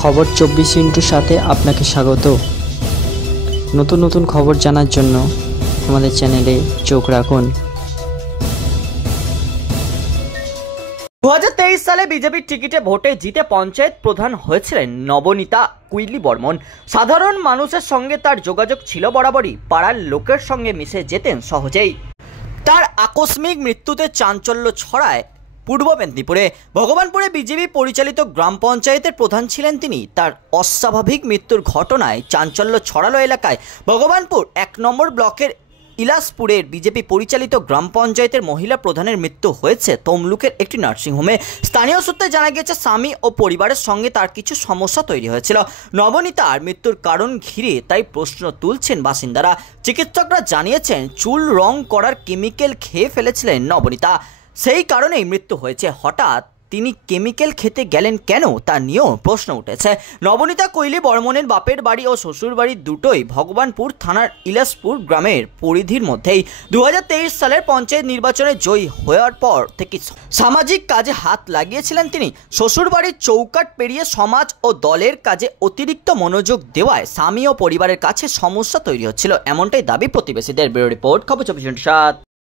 খবর 24 সাথে আপনাকে স্বাগত। নতুন নতুন খবর জানার জন্য আমাদের চ্যানেলে চোখ রাখুন। 2023 সালে বিজেপির টিকিটে ভোটে জিতে পঞ্চায়েত প্রধান হয়েছিলেন নবনীতা কুইলি বর্মন। সাধারণ মানুষের সঙ্গে তার যোগাযোগ ছিল বরাবরই, পাড়ার লোকের সঙ্গে মিশে যেতেন সহজেই। তার আকস্মিক মৃত্যুতে চাঞ্চল্য ছড়ায় পূর্ব মেদিনীপুরে। ভগবানপুরে বিজেপি পরিচালিত গ্রাম পঞ্চায়েতের প্রধান ছিলেন তিনি। তার অস্বাভাবিক মৃত্যুর ঘটনায় চাঞ্চল্য ছড়ালো এলাকায়। ভগবানপুর 1 নম্বর ব্লকের ইলাসপুরের বিজেপি পরিচালিত গ্রাম পঞ্চায়েতের মহিলা প্রধানের মৃত্যু হয়েছে তমলুকের একটি নার্সিংহোমে। স্থানীয় সূত্রে জানা গিয়েছে, স্বামী ও পরিবারের সঙ্গে তার কিছু সমস্যা তৈরি হয়েছিল। নবনীতার মৃত্যুর কারণ ঘিরে তাই প্রশ্ন তুলছেন বাসিন্দারা। চিকিৎসকরা জানিয়েছেন, চুল রং করার কেমিক্যাল খেয়ে ফেলেছিলেন নবনীতা, সেই কারণেই মৃত্যু হয়েছে। হঠাৎ তিনি কেমিক্যাল খেতে গেলেন কেন, তা নিয়েও প্রশ্ন উঠেছে। নবনীতা কৈলি বর্মনের বাপের বাড়ি ও শ্বশুর বাড়ি দুটোই ভগবানপুর থানার ইলাসপুর গ্রামের পরিধির মধ্যেই। 2023 সালের পঞ্চায়েত নির্বাচনে জয়ী হওয়ার পর থেকে সামাজিক কাজে হাত লাগিয়েছিলেন তিনি। শ্বশুর বাড়ির চৌকাট পেরিয়ে সমাজ ও দলের কাজে অতিরিক্ত মনোযোগ দেওয়ায় স্বামী ও পরিবারের কাছে সমস্যা তৈরি হচ্ছিল, এমনটাই দাবি প্রতিবেশীদের। ব্যুরো রিপোর্ট, খবর 24/7।